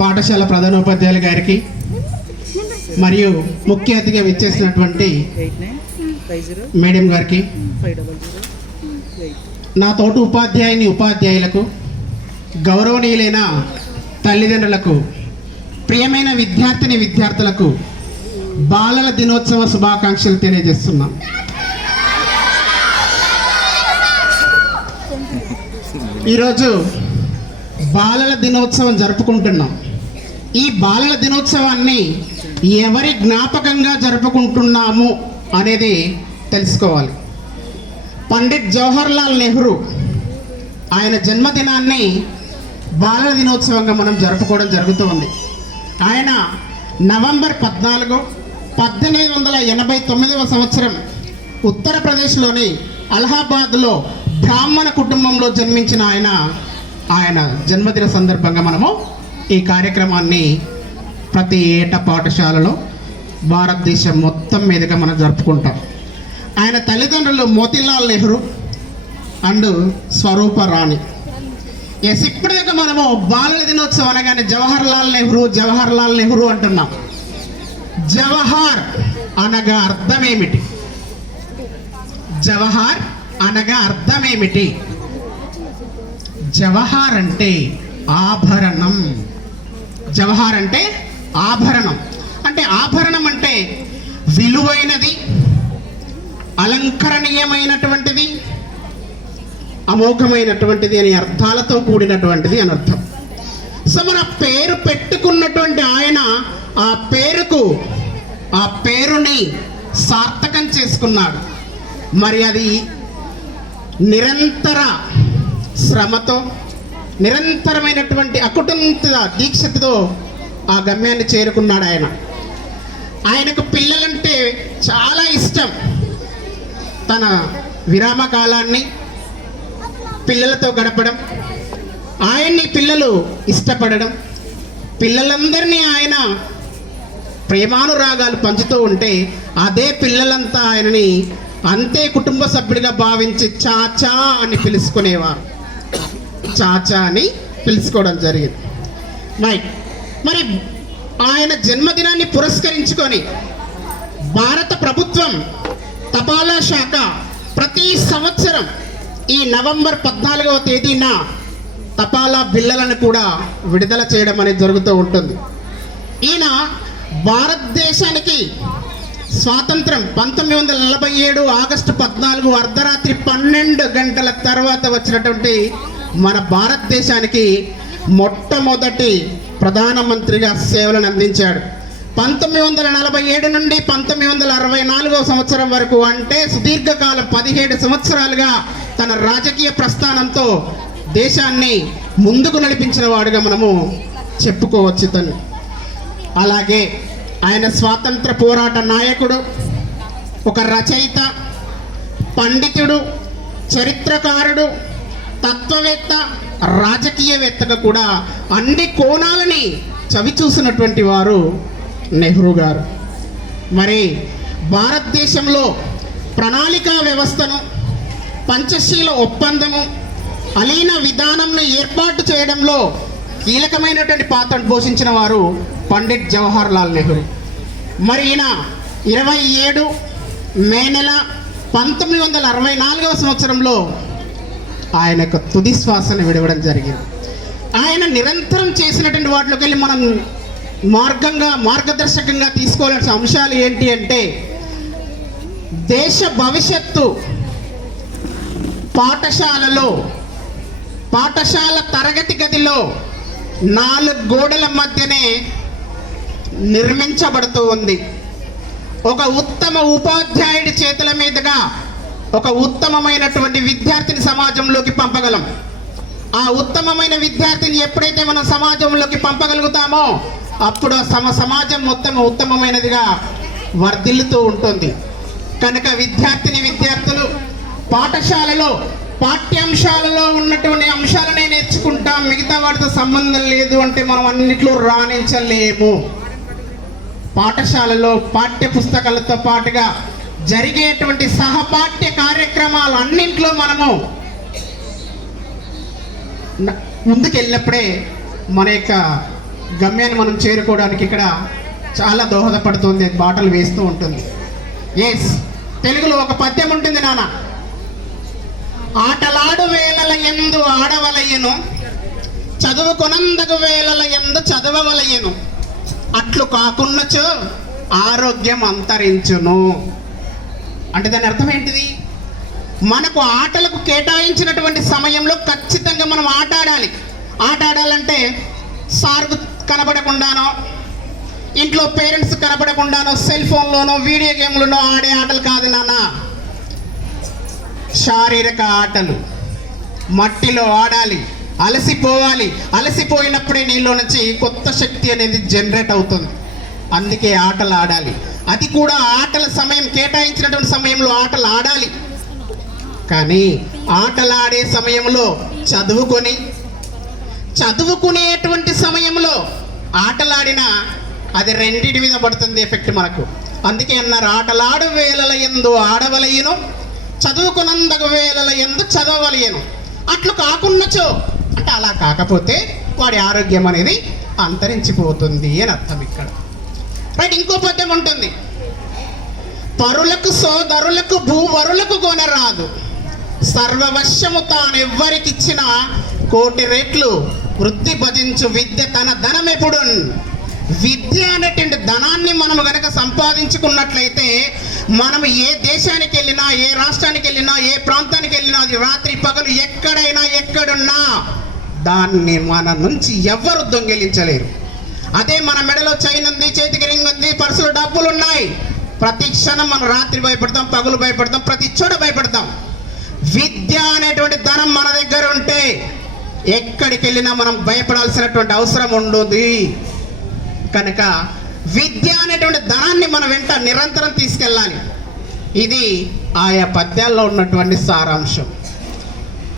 పాఠశాల ప్రధానోపాధ్యాయులు గారికి మరియు ముఖ్య అతిథిగా విచ్చేసినటువంటి మేడం గారికి, నా తోటి ఉపాధ్యాయులకు, గౌరవనీయులైన తల్లిదండ్రులకు, ప్రియమైన విద్యార్థులకు బాలల దినోత్సవ శుభాకాంక్షలు తెలియజేస్తున్నాం. ఈరోజు బాలల దినోత్సవం జరుపుకుంటున్నాం. ఈ బాలల దినోత్సవాన్ని ఎవరి జ్ఞాపకంగా జరుపుకుంటున్నాము అనేది తెలుసుకోవాలి. పండిట్ జవహర్లాల్ నెహ్రూ ఆయన జన్మదినాన్ని బాలల దినోత్సవంగా మనం జరుపుకోవడం జరుగుతుంది. ఆయన నవంబర్ 14, 1889 సంవత్సరం ఉత్తరప్రదేశ్లోని అలహాబాద్లో బ్రాహ్మణ కుటుంబంలో జన్మించిన ఆయన జన్మదిన సందర్భంగా మనము ఈ కార్యక్రమాన్ని ప్రతి ఏటా పాఠశాలలో భారతదేశం మొత్తం మీదుగా మనం జరుపుకుంటాం. ఆయన తల్లిదండ్రులు మోతీలాల్ నెహ్రూ అండ్ స్వరూప రాణి. ఇప్పటిదాకా మనము బాలల దినోత్సవం అనగానే జవహర్లాల్ నెహ్రూ అంటున్నాం. జవహర్ అనగా అర్థం ఏమిటి? జవహర్ అనగా అర్థం ఏమిటి? జవహర్ అంటే ఆభరణం. జవహర్ అంటే ఆభరణం. అంటే ఆభరణం అంటే విలువైనది, అలంకరణీయమైనటువంటిది, అమోఘమైనటువంటిది అనే అర్థాలతో కూడినటువంటిది అని అర్థం. సో మన పేరు పెట్టుకున్నటువంటి ఆయన ఆ పేరుని సార్థకం చేసుకున్నాడు. మరి అది నిరంతర శ్రమతో, నిరంతరమైనటువంటి అకుటుంబ దీక్షతో ఆ గమ్యాన్ని చేరుకున్నాడు. ఆయనకు పిల్లలంటే చాలా ఇష్టం. తన విరామ కాలాన్ని పిల్లలతో గడపడం, ఆయన్ని పిల్లలు ఇష్టపడడం, పిల్లలందరినీ ఆయన ప్రేమానురాగాలు పంచుతూ ఉంటే అదే పిల్లలంతా ఆయనని అంతే కుటుంబ సభ్యుడిగా భావించి చాచా అని పిలుచుకునేవారు. చాచా అని పిలుచుకోవడం జరిగింది. మరి ఆయన జన్మదినాన్ని పురస్కరించుకొని భారత ప్రభుత్వం తపాలా శాఖ ప్రతి సంవత్సరం ఈ నవంబర్ 14వ తేదీన తపాలా బిళ్ళలను కూడా విడుదల చేయడం అనేది జరుగుతూ ఉంటుంది. ఈయన భారతదేశానికి స్వాతంత్రం 1947 ఆగస్టు 14 అర్ధరాత్రి 12 గంటల తర్వాత వచ్చినటువంటి మన భారతదేశానికి మొట్టమొదటి ప్రధానమంత్రిగా సేవలను అందించాడు. 1947 నుండి 1964 సంవత్సరం వరకు, అంటే సుదీర్ఘకాలం 17 సంవత్సరాలుగా తన రాజకీయ ప్రస్థానంతో దేశాన్ని ముందుకు నడిపించిన వాడుగా మనము చెప్పుకోవచ్చు తను. అలాగే ఆయన స్వాతంత్ర పోరాట నాయకుడు, ఒక రచయిత, పండితుడు, చరిత్రకారుడు, తత్వవేత్త, రాజకీయవేత్తగా కూడా అన్ని కోణాలని చవిచూసినటువంటి వారు నెహ్రూ గారు. మరి భారతదేశంలో ప్రణాళికా వ్యవస్థను, పంచశీల ఒప్పందము, అలీన విధానంను ఏర్పాటు చేయడంలో కీలకమైనటువంటి పాత్రను పోషించిన వారు పండిట్ జవహర్లాల్ నెహ్రూ. మరి ఈయన 27 మే నెల 1964 సంవత్సరంలో ఆయన యొక్క తుది శ్వాసను విడవడం జరిగింది. ఆయన నిరంతరం చేసినటువంటి వాటిలోకి వెళ్ళి మనం మార్గదర్శకంగా తీసుకోవాల్సిన అంశాలు ఏంటి అంటే, దేశ భవిష్యత్తు పాఠశాల తరగతి గదిలో 4 గోడల మధ్యనే నిర్మించబడుతూ ఉంది. ఒక ఉత్తమ ఉపాధ్యాయుడి చేతుల మీదుగా ఒక ఉత్తమమైనటువంటి విద్యార్థిని సమాజంలోకి పంపగలం. ఆ ఉత్తమమైన విద్యార్థిని ఎప్పుడైతే మనం సమాజంలోకి పంపగలుగుతామో అప్పుడు సమాజం మొత్తం ఉత్తమమైనదిగా వర్ధిల్లుతూ ఉంటుంది. కనుక విద్యార్థులు పాఠశాలలో పాఠ్యాంశాలలో ఉన్నటువంటి అంశాలనే నేర్చుకుంటాం, మిగతా వాటితో సంబంధం లేదు అంటే మనం అన్నిట్లో రాణించలేము. పాఠశాలలో పాఠ్య పుస్తకాలతో పాటుగా జరిగేటువంటి సహపాఠ్య కార్యక్రమాలు అన్నింటిలో మనము ముందుకెళ్ళినప్పుడే మన యొక్క గమ్యాన్ని మనం చేరుకోవడానికి ఇక్కడ చాలా దోహదపడుతుంది, బాటలు వేస్తూ ఉంటుంది. ఎస్, తెలుగులో ఒక పద్యం ఉంటుంది నాన్న. ఆటలాడు వేళల యందు ఆడవలయను, చదువుకొనందగు వేళల యందు చదవవలయను, అట్లు కాకున్నచో ఆరోగ్యం అంతరించును. అంటే దాని అర్థం ఏంటిది? మనకు ఆటలకు కేటాయించినటువంటి సమయంలో ఖచ్చితంగా మనం ఆట ఆడాలి. ఆట ఆడాలంటే సార్కు కనబడకుండానో, ఇంట్లో పేరెంట్స్ కనబడకుండానో, సెల్ ఫోన్లోనో, వీడియో గేమ్లోనో ఆడే ఆటలు కాదు నాన్న. శారీరక ఆటలు, మట్టిలో ఆడాలి, అలసిపోవాలి. అలసిపోయినప్పుడే నీలో నుంచి కొత్త శక్తి అనేది జనరేట్ అవుతుంది. అందుకే ఆటలు ఆడాలి. అది కూడా ఆటల సమయం, కేటాయించినటువంటి సమయంలో ఆటలు ఆడాలి. కానీ ఆటలాడే సమయంలో చదువుకునేటువంటి సమయంలో ఆటలాడినా అది రెండింటి మీద పడుతుంది ఎఫెక్ట్ మనకు. అందుకే అన్నారు, ఆటలాడు వేళల యందు ఆడవలయను, చదువుకునందగు వేళల యందు చదవవలయను, అట్లు కాకున్నచో, అంటే అలా కాకపోతే వాడి ఆరోగ్యం అనేది అంతరించిపోతుంది అని అర్థం ఇక్కడ. రైట్, ఇంకో పద్యం ఉంటుంది. పరులకు సోదరులకు భూవరులకు కొనరాదు, సర్వవశ్యము తానెవ్వరికిచ్చిన కోటి రెట్లు వృద్ధి భజించు విద్య తన ధనమెప్పుడు. విద్య అనేటువంటి ధనాన్ని మనం గనక సంపాదించుకున్నట్లయితే మనం ఏ దేశానికి వెళ్ళినా, ఏ రాష్ట్రానికి వెళ్ళినా, ఏ ప్రాంతానికి వెళ్ళినా, అది రాత్రి పగలు ఎక్కడైనా ఎక్కడున్నా దాన్ని మన నుంచి ఎవరు దొంగిలించలేరు. అదే మన మెడలో చైన్ ఉంది, చేతికి రింగ్ ఉంది, పర్సులో డబ్బులు ఉన్నాయి, ప్రతి క్షణం మనం రాత్రి భయపడతాం, పగులు భయపడతాం, ప్రతి చోట భయపడతాం. విద్య అనేటువంటి ధనం మన దగ్గర ఉంటే ఎక్కడికి వెళ్ళినా మనం భయపడాల్సినటువంటి అవసరం ఉండదు. కనుక విద్య అనేటువంటి ధనాన్ని మన వెంట నిరంతరం తీసుకెళ్ళాలి. ఇది ఆయా పద్యాల్లో ఉన్నటువంటి సారాంశం.